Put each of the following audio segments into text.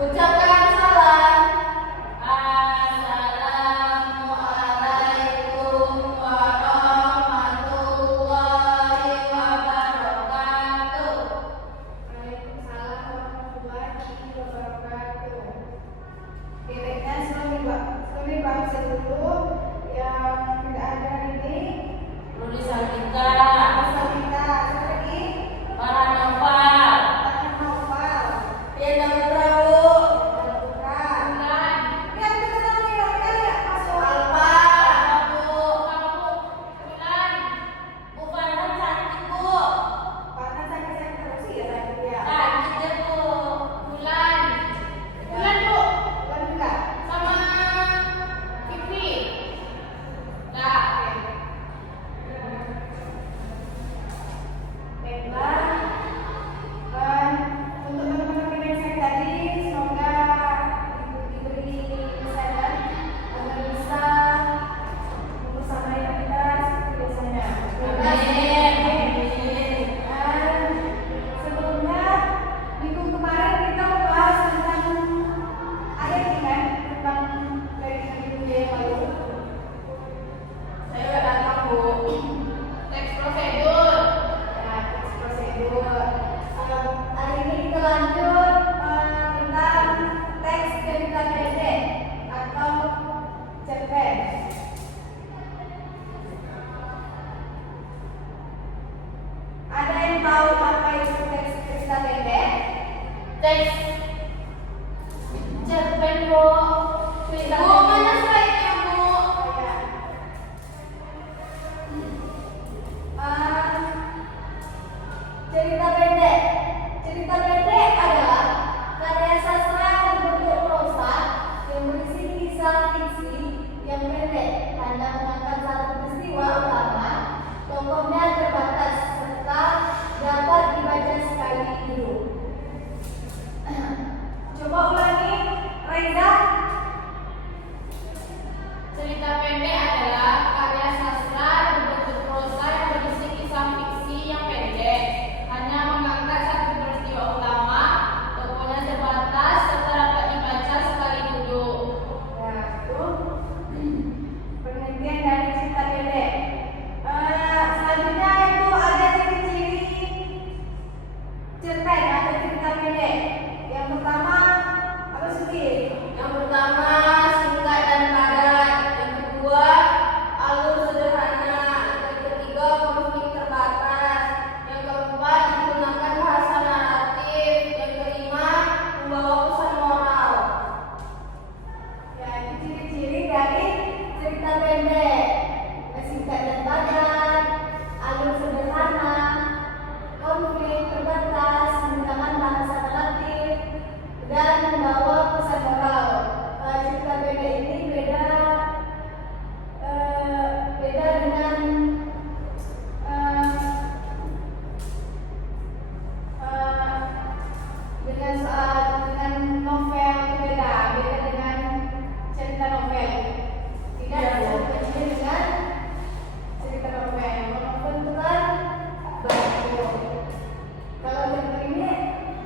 Ucapkan salam. Assalamualaikum warahmatullahi wabarakatuh. Waalaikumsalam warahmatullahi wabarakatuh. Kira-kira suami bangsa dulu yang tidak ada ini. Ruli Saltika, Salita, seperti para Noval, Noval, Yana Prabu, Putra. Yang kita tahu ya masuk Alfa, Bu, Bu Farhan cantik Bu, karena sakit terus ya tadi ya. cantik deh Bu. Bulan juga. Sama Fikri. Nah, Baiklah. Untuk teman-teman yang saya tadi, semoga diberi kesehatan agar bisa mempersamai kita seperti biasanya. amin. Dan sebelumnya minggu kemarin kita membahas tentang ayat ini kan, tentang dari minggu yang lalu. Saya udah datang Bu. Teks prosedur. Ya, prosedur. Hari ini kita lanjut tentang teks cerita pendek atau cerpen. Ada yang tahu apa itu teks cerita pendek? Teks cerpen Bu. Cerita Bu, pendek. mana slide-nya Bu? Ya. Cerita pendek. Cerita pendek adalah karya sastra yang berbentuk prosa yang berisi kisah fiksi yang pendek, hanya mengangkat satu peristiwa utama, tokohnya terbatas serta dapat dibaca sekali hidup. Coba ulangi, Reza. Cerita pendek adalah karya sastra yang berbentuk prosa yang berisi kisah fiksi yang pendek, hanya mengangkat satu peristiwa utama, tokohnya terbatas serta dapat dibaca sekali duduk. Ya, itu pengertian dari cerita pendek. Selanjutnya itu ada ciri-ciri cerpen atau cerita pendek. Yang pertama apa sih? Yang pertama, singkat dan padat. Yang kedua, alur sederhana. Yang ketiga, konflik terbatas. Yang keempat, menggunakan bahasa naratif. Yang kelima, membawa pesan moral. Ya, itu ciri-ciri dari cerita pendek. Singkat dan padat, alur sederhana, konflik terbatas, menggunakan bahasa naratif, dan membawa pesan moral. Cerita pendek ini beda dengan dengan novel itu beda dengan cerita novel. Tidak seperti dengan cerita novel. Novel itu kan banyak. Kalau cerita ini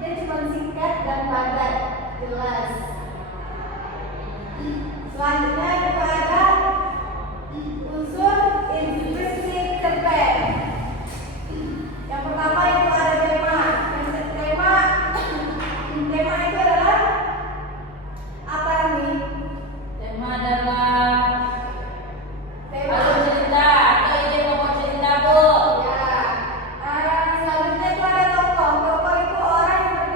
dia cuma singkat dan padat, jelas. Selanjutnya kita ada unsur inspirasi cerpen. Yang pertama itu ada tema. Tema itu adalah apa ini? Tema adalah Tema. alur cerita atau ide pokok cerita Bu. Ya. Selanjutnya itu ada tokoh. Tokoh itu orang yang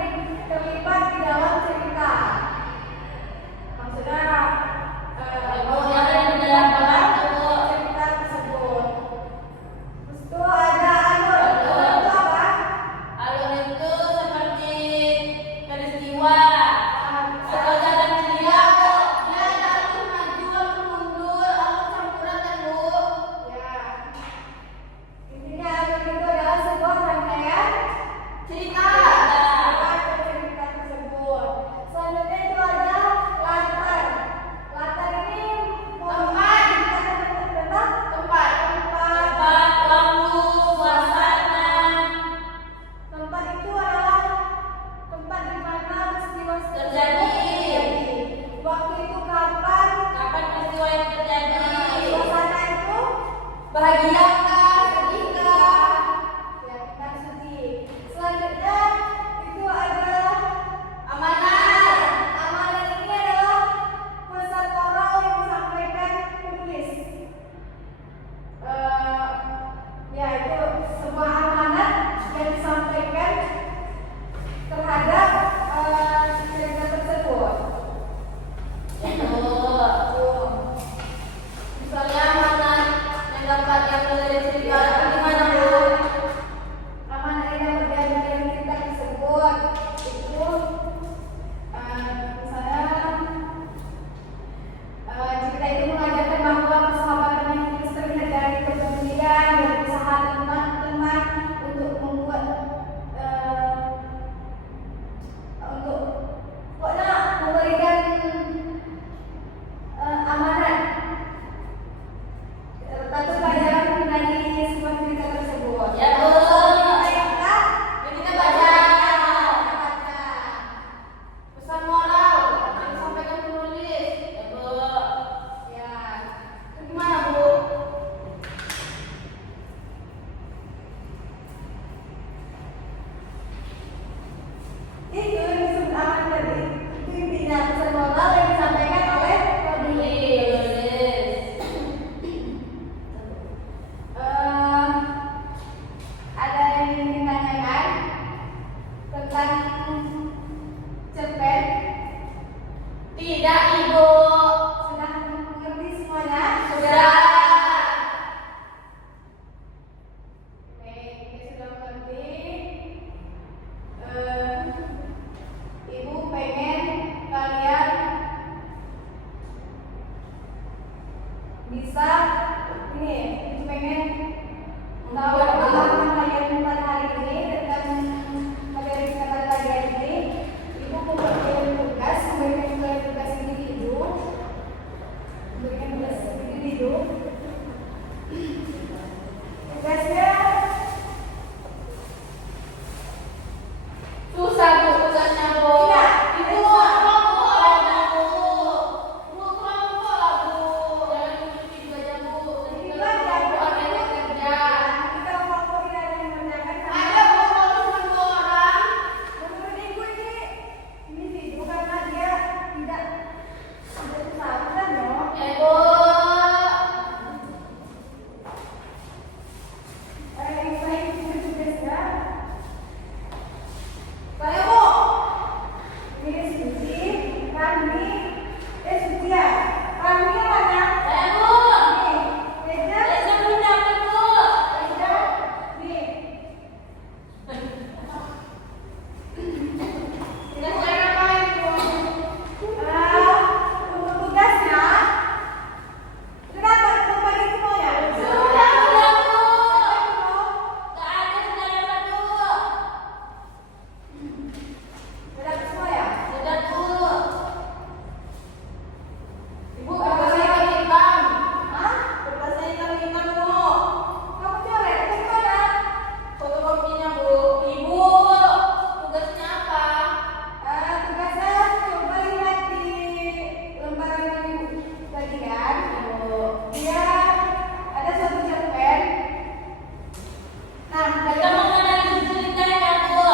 terlibat di dalam cerita. Maksudnya Tidak, Ibu. Sudah mengerti semuanya? Sudah. Oke, kita sudah mengerti. Ibu pengen kalian bisa ibu pengen tahu pengalaman kalian pada hari ini tentang materi kesehatan kalian ini. Ibu memberikan tugas individu, tugasnya Susah, Bu, tugasnya, Bu. Tidak. Ibu, kelompok lah, Bu. Bu, kelompok lah, Bu. Jangan cuci baju aja, Bu. Nanti Tidak, kalau tidak. Bu ada yang kerja. kita kelompok tidak ada yang mengerjakan Ada, Bu, kalau cuma 2 orang. menurut ibu ini individu karena dia tidak usahakan loh. Ya, Bu. Baik tugasnya. Saya, Bu. Ini Suci, Rani, Suci ya. Rani mana? Saya, Bu. Nih, Reza. Reza belum datang, Bu. Reza. Nih. Tugas saya ngapain, Bu? Untuk tugasnya sudah dapat bagi semuanya. Sudah, Bu. Sudah Tak ada, sudah dapat, Bu. dapat semua ya. Sudah, Bu. Ibu, kertasnya hitam. Hah? Kertasnya hitam, Bu. Kamu coret atau gimana? Fotokopinya, Bu. Ibu, tugasnya apa? Tugasnya coba lihat di lembaran yang ibu tadi kan. Dia ada satu cerpen. Nah, Kita mau mengenali ceritanya, Bu.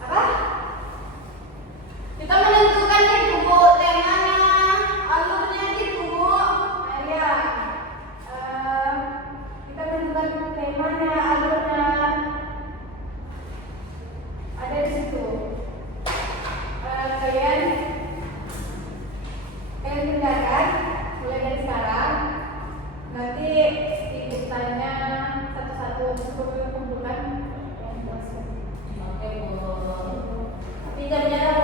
apa? Kita menentukan itu, Bu, temanya, alurnya gitu, Bu. Iya. Kita menentukan temanya, alurnya. Ada di situ. Kalian dengarkan mulai dari sekarang. Nanti ibu tanya satu-satu sebelum kumpulkan. Oke, Bu. Tapi jamnya